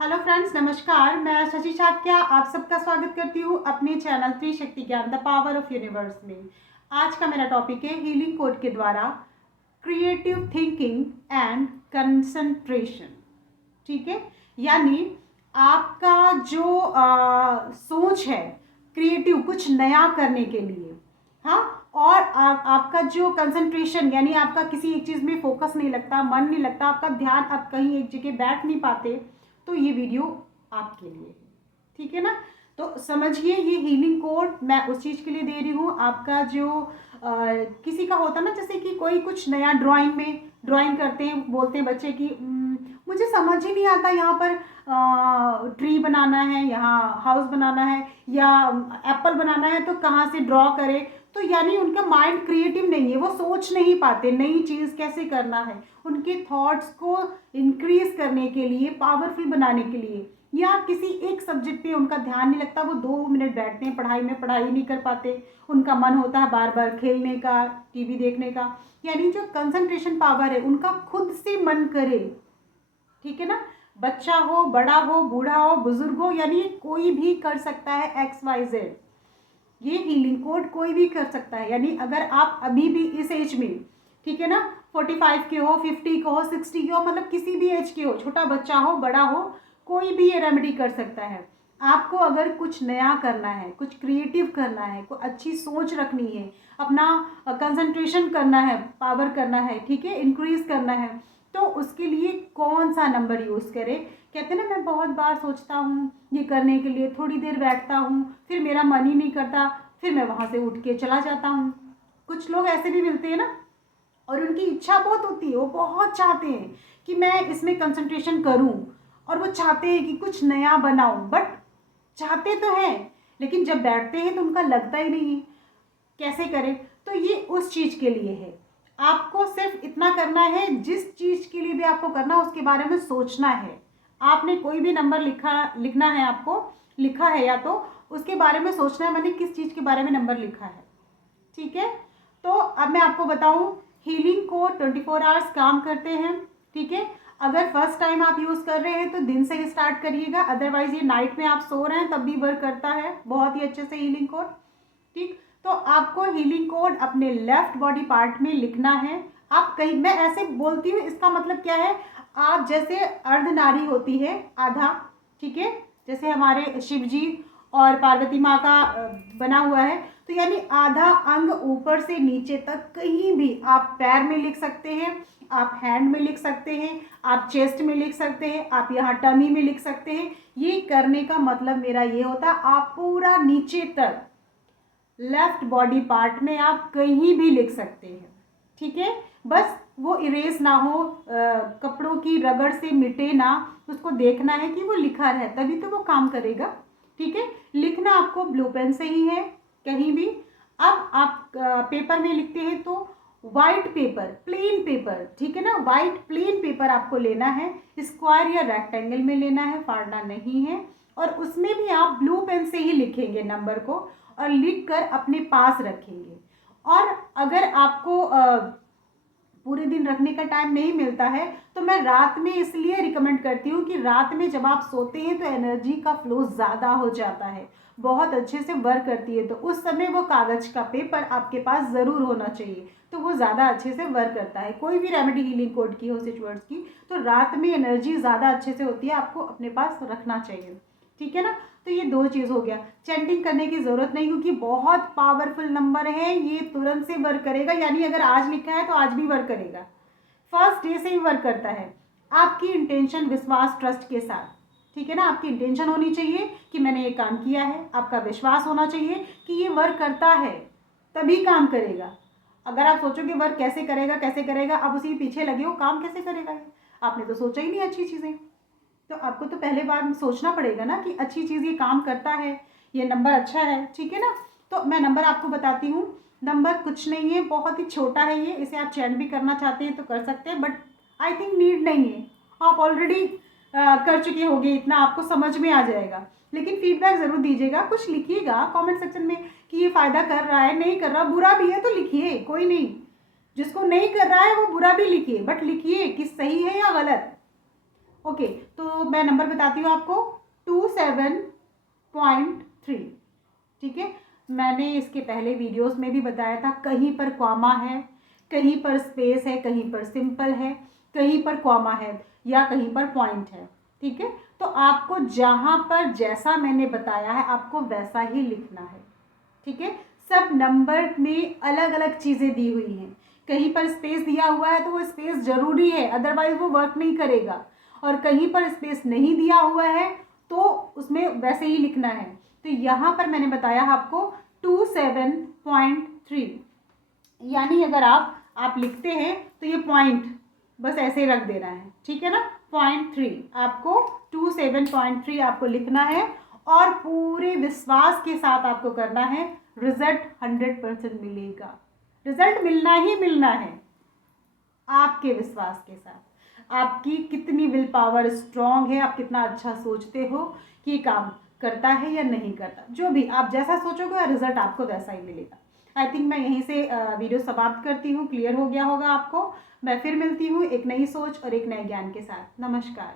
Hello friends, नमस्कार। मैं शशि शाक्या आप सबका स्वागत करती हूँ अपने चैनल त्रिशक्ति ज्ञान द पावर ऑफ यूनिवर्स में। आज का मेरा टॉपिक है हीलिंग कोड के द्वारा क्रिएटिव थिंकिंग एंड कंसंट्रेशन। ठीक है, यानी आपका जो सोच है क्रिएटिव कुछ नया करने के लिए, हाँ, और आपका जो कंसंट्रेशन यानी आपका किसी एक चीज़ में फोकस नहीं लगता, मन नहीं लगता, आपका ध्यान आप कहीं एक जगह बैठ नहीं पाते, तो ये वीडियो आपके लिए है। ठीक है ना। तो समझिए, ये हीलिंग कोड मैं उस चीज़ के लिए दे रही हूँ। आपका जो किसी का होता ना, जैसे कि कोई कुछ नया ड्राइंग करते हैं, बोलते हैं बच्चे की मुझे समझ ही नहीं आता, यहाँ पर ट्री बनाना है, यहाँ हाउस बनाना है या एप्पल बनाना है, तो कहाँ से ड्रॉ करें। तो यानी उनका माइंड क्रिएटिव नहीं है, वो सोच नहीं पाते नई चीज़ कैसे करना है। उनके थॉट्स को इंक्रीज करने के लिए, पावरफुल बनाने के लिए, या किसी एक सब्जेक्ट पे उनका ध्यान नहीं लगता, वो 2 मिनट बैठते हैं पढ़ाई में, पढ़ाई नहीं कर पाते, उनका मन होता है बार बार खेलने का, टीवी देखने का। यानी जो कंसंट्रेशन पावर है उनका खुद से मन करे। ठीक है ना। बच्चा हो, बड़ा हो, बूढ़ा हो, बुजुर्ग हो, यानी कोई भी कर सकता है XYZ। ये हीलिंग कोड कोई भी कर सकता है। यानी अगर आप अभी भी इस एज में, ठीक है ना, 45 के हो, 50 के हो, 60 के हो, मतलब किसी भी एज के हो, छोटा बच्चा हो, बड़ा हो, कोई भी ये रेमेडी कर सकता है। आपको अगर कुछ नया करना है, कुछ क्रिएटिव करना है, कोई अच्छी सोच रखनी है, अपना कंसंट्रेशन करना है, पावर करना है, ठीक है, इंक्रीज करना है, तो उसके लिए कौन सा नंबर यूज़ करें। कहते हैं ना, मैं बहुत बार सोचता हूँ ये करने के लिए, थोड़ी देर बैठता हूँ, फिर मेरा मन ही नहीं करता, फिर मैं वहाँ से उठ के चला जाता हूँ। कुछ लोग ऐसे भी मिलते हैं ना, और उनकी इच्छा बहुत होती है, वो बहुत चाहते हैं कि मैं इसमें कंसंट्रेशन करूँ, और वो चाहते हैं कि कुछ नया बनाऊँ, बट चाहते तो हैं, लेकिन जब बैठते हैं तो उनका लगता ही नहीं है। कैसे करें? तो ये उस चीज़ के लिए है। आपको सिर्फ इतना करना है, जिस चीज़ के लिए भी आपको करना है उसके बारे में सोचना है। आपने कोई भी नंबर लिखना है, आपको लिखा है, या तो उसके बारे में सोचना है, मैंने किस चीज़ के बारे में नंबर लिखा है। ठीक है। तो अब मैं आपको बताऊं, हीलिंग को 24 आवर्स काम करते हैं। ठीक है। अगर फर्स्ट टाइम आप यूज़ कर रहे हैं तो दिन से ही स्टार्ट करिएगा, अदरवाइज ये नाइट में आप सो रहे हैं तब भी वर्क करता है बहुत ही अच्छे से हीलिंग कोड। ठीक। तो आपको हीलिंग कोड अपने लेफ्ट बॉडी पार्ट में लिखना है। आप कहीं, मैं ऐसे बोलती हूँ, इसका मतलब क्या है, आप जैसे अर्धनारी होती है आधा, ठीक है, जैसे हमारे शिव जी और पार्वती माँ का बना हुआ है, तो यानी आधा अंग ऊपर से नीचे तक कहीं भी आप पैर में लिख सकते हैं, आप हैंड में लिख सकते हैं, आप चेस्ट में लिख सकते हैं, आप यहाँ टमी में लिख सकते हैं। ये करने का मतलब मेरा ये होता है, आप पूरा नीचे तक लेफ्ट बॉडी पार्ट में आप कहीं भी लिख सकते हैं। ठीक है। बस वो इरेज ना हो, कपड़ों की रगड़ से मिटे ना, उसको देखना है कि वो लिखा है, तभी तो वो काम करेगा। ठीक है। लिखना आपको ब्लू पेन से ही है, कहीं भी। अब आप पेपर में लिखते हैं तो वाइट पेपर, प्लेन पेपर, ठीक है ना, वाइट प्लेन पेपर आपको लेना है, स्क्वायर या रेक्टेंगल में लेना है, फाड़ना नहीं है, और उसमें भी आप ब्लू पेन से ही लिखेंगे नंबर को, और लिख कर अपने पास रखेंगे। और अगर आपको पूरे दिन रखने का टाइम नहीं मिलता है, तो मैं रात में इसलिए रिकमेंड करती हूँ कि रात में जब आप सोते हैं तो एनर्जी का फ्लो ज़्यादा हो जाता है, बहुत अच्छे से वर्क करती है, तो उस समय वो कागज़ का पेपर आपके पास ज़रूर होना चाहिए, तो वो ज़्यादा अच्छे से वर्क करता है। कोई भी रेमेडी हीलिंग कोड की हो, स्विच वर्ड्स की, तो रात में एनर्जी ज़्यादा अच्छे से होती है, आपको अपने पास रखना चाहिए। ठीक है ना। तो ये दो चीज़ हो गया। चैंटिंग करने की ज़रूरत नहीं, क्योंकि बहुत पावरफुल नंबर है, ये तुरंत से वर्क करेगा, यानी अगर आज लिखा है तो आज भी वर्क करेगा, फर्स्ट डे से ही वर्क करता है। आपकी इंटेंशन, विश्वास, ट्रस्ट के साथ, ठीक है ना, आपकी इंटेंशन होनी चाहिए कि मैंने ये काम किया है, आपका विश्वास होना चाहिए कि ये वर्क करता है, तभी काम करेगा। अगर आप सोचोगे वर्क कैसे करेगा कैसे करेगा, आप उसी पीछे लगे हो, काम कैसे करेगा ये? आपने तो सोचा ही नहीं अच्छी चीज़ें। तो आपको तो पहले बार सोचना पड़ेगा ना कि अच्छी चीज़ ये काम करता है, ये नंबर अच्छा है। ठीक है ना। तो मैं नंबर आपको बताती हूँ। नंबर कुछ नहीं है, बहुत ही छोटा है ये, इसे आप चैन भी करना चाहते हैं तो कर सकते हैं, बट आई थिंक नीड नहीं है, आप ऑलरेडी कर चुके होंगे, इतना आपको समझ में आ जाएगा। लेकिन फीडबैक ज़रूर दीजिएगा, कुछ लिखिएगा कमेंट सेक्शन में कि ये फ़ायदा कर रहा है, नहीं कर रहा, बुरा भी है तो लिखिए, कोई नहीं, जिसको नहीं कर रहा है वो बुरा भी लिखिए, बट लिखिए कि सही है या गलत। ओके, तो मैं नंबर बताती हूँ आपको, 27.3। ठीक है, मैंने इसके पहले वीडियोस में भी बताया था, कहीं पर कॉमा है, कहीं पर स्पेस है, कहीं पर सिंपल है, कहीं पर कॉमा है या कहीं पर पॉइंट है। ठीक है, तो आपको जहाँ पर जैसा मैंने बताया है आपको वैसा ही लिखना है। ठीक है, सब नंबर में अलग अलग चीज़ें दी हुई हैं। कहीं पर स्पेस दिया हुआ है तो वो स्पेस ज़रूरी है, अदरवाइज वो वर्क नहीं करेगा। और कहीं पर स्पेस नहीं दिया हुआ है तो उसमें वैसे ही लिखना है। तो यहाँ पर मैंने बताया आपको 27.3, यानी अगर आप लिखते हैं तो ये पॉइंट बस ऐसे ही रख देना है। ठीक है ना, 0.3 आपको 27.3 आपको लिखना है और पूरे विश्वास के साथ आपको करना है। रिजल्ट 100% मिलेगा, रिजल्ट मिलना ही मिलना है आपके विश्वास के साथ। आपकी कितनी विल पावर स्ट्रांग है, आप कितना अच्छा सोचते हो कि ये काम करता है या नहीं करता, जो भी आप जैसा सोचोगे रिजल्ट आपको वैसा ही मिलेगा। आई थिंक मैं यहीं से वीडियो समाप्त करती हूँ। क्लियर हो गया होगा आपको। मैं फिर मिलती हूँ एक नई सोच और एक नए ज्ञान के साथ। नमस्कार।